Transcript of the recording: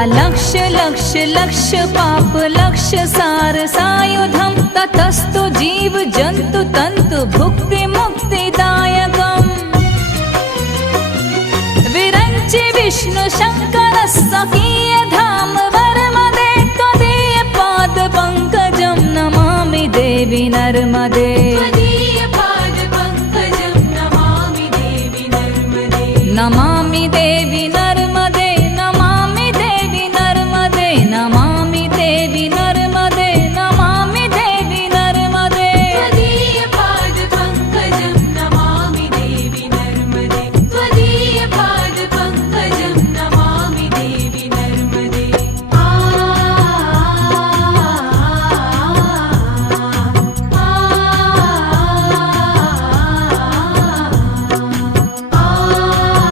अलक्ष लक्ष लक्ष पाप लक्ष सार सायुधम ततस्तु जीव जंतु तंतु भुक्ति मुक्तिदायकम् विरंचि विष्णु शंकर सखीय धाम वर्मदे त्वदीय पाद पंकजं नमामि देवी नर्मदे नमामि देवी